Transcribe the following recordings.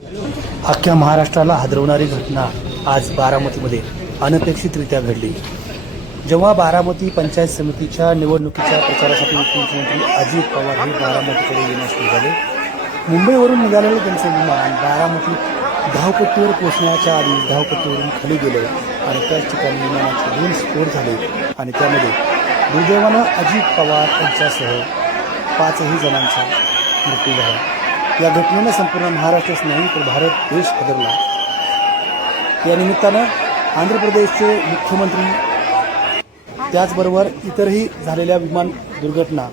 अख्ख्या महाराष्ट्राला हादरवणारी घटना आज बारामतीमध्ये अनपेक्षितरित्या घडली. जेव्हा बारामती पंचायत समितीच्या निवडणुकीच्या प्रचारासाठी मुख्यमंत्री अजित पवार हे बारामतीकडे येण्यास निघाले. मुंबईवरून निघालेले त्यांचे विमान बारामतीत धावपट्टीवर पोहोचण्याच्या आधी धावपट्टीवरून खाली गेले आणि त्याच ठिकाणी विमानाचे 2 स्फोट झाले आणि त्यामध्ये दुर्दैवानं अजित पवार यांच्यासह 5ही जणांचा मृत्यू झाला. या घटनेनं संपूर्ण महाराष्ट्रच नाही तर भारत देश हादरला. या निमित्तानं आंध्र प्रदेशचे मुख्यमंत्री त्याचबरोबर इतरही झालेल्या विमान दुर्घटना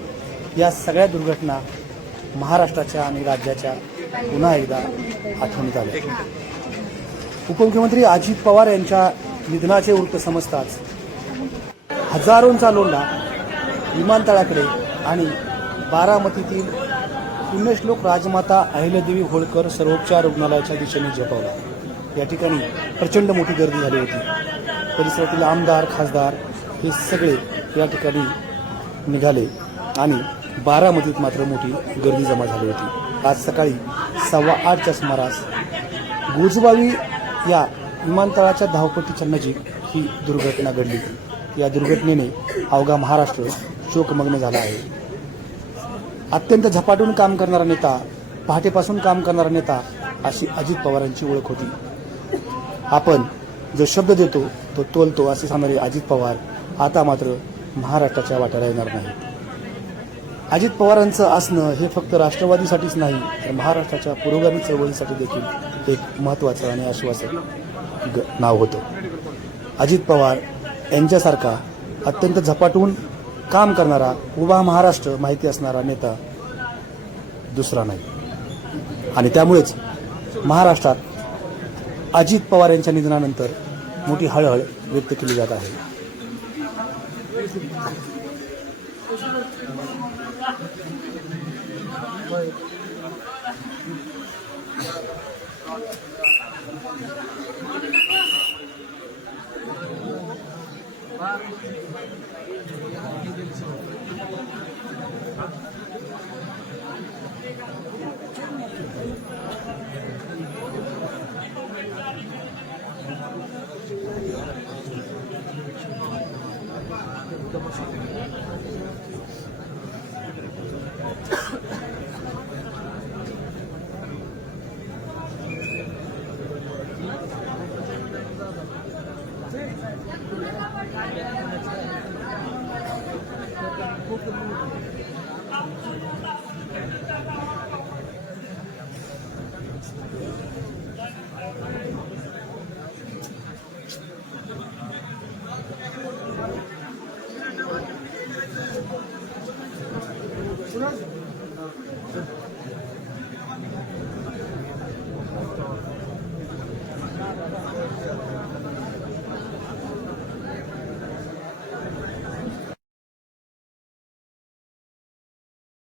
या सगळ्या दुर्घटना महाराष्ट्राच्या आणि राज्याच्या पुन्हा एकदा आठवणीत आल्या. उपमुख्यमंत्री अजित पवार यांच्या निधनाचे वृत्त समजताच हजारोंचा लोंढा विमानतळाकडे आणि बारामतीतील पुण्यश्लोक राजमाता अहिल्यादेवी होळकर सर्वोपचार रुग्णालयाच्या दिशेने झेपावला. या ठिकाणी प्रचंड मोठी गर्दी झाली होती. परिसरातील आमदार खासदार हे सगळे या ठिकाणी निघाले आणि बारामतीत मात्र मोठी गर्दी जमा झाली होती. आज सकाळी 8:15च्या सुमारास गोजबावी या विमानतळाच्या धावपट्टीच्या नजीक ही दुर्घटना घडली. या दुर्घटनेने अवघा महाराष्ट्र शोकमग्न झाला आहे. अत्यंत झपाटून काम करणारा नेता, पहाटेपासून काम करणारा नेता अशी अजित पवारांची ओळख होती. आपण जो शब्द देतो तो तोलतो असे सांगणारे अजित पवार आता मात्र महाराष्ट्राच्या वाट्याला येणार नाही. अजित पवारांचं असणं हे फक्त राष्ट्रवादीसाठीच नाही तर महाराष्ट्राच्या पुरोगामी चळवळीसाठी देखील एक महत्त्वाचं आणि आश्वासक नाव होतं. अजित पवार यांच्यासारखा अत्यंत झपाटून काम करणारा उभा महाराष्ट्र माहिती असणारा नेता दुसरा नाही आणि त्यामुळेच महाराष्ट्रात अजित पवार यांच्या निधनानंतर मोठी हळहळ व्यक्त केली जात आहे.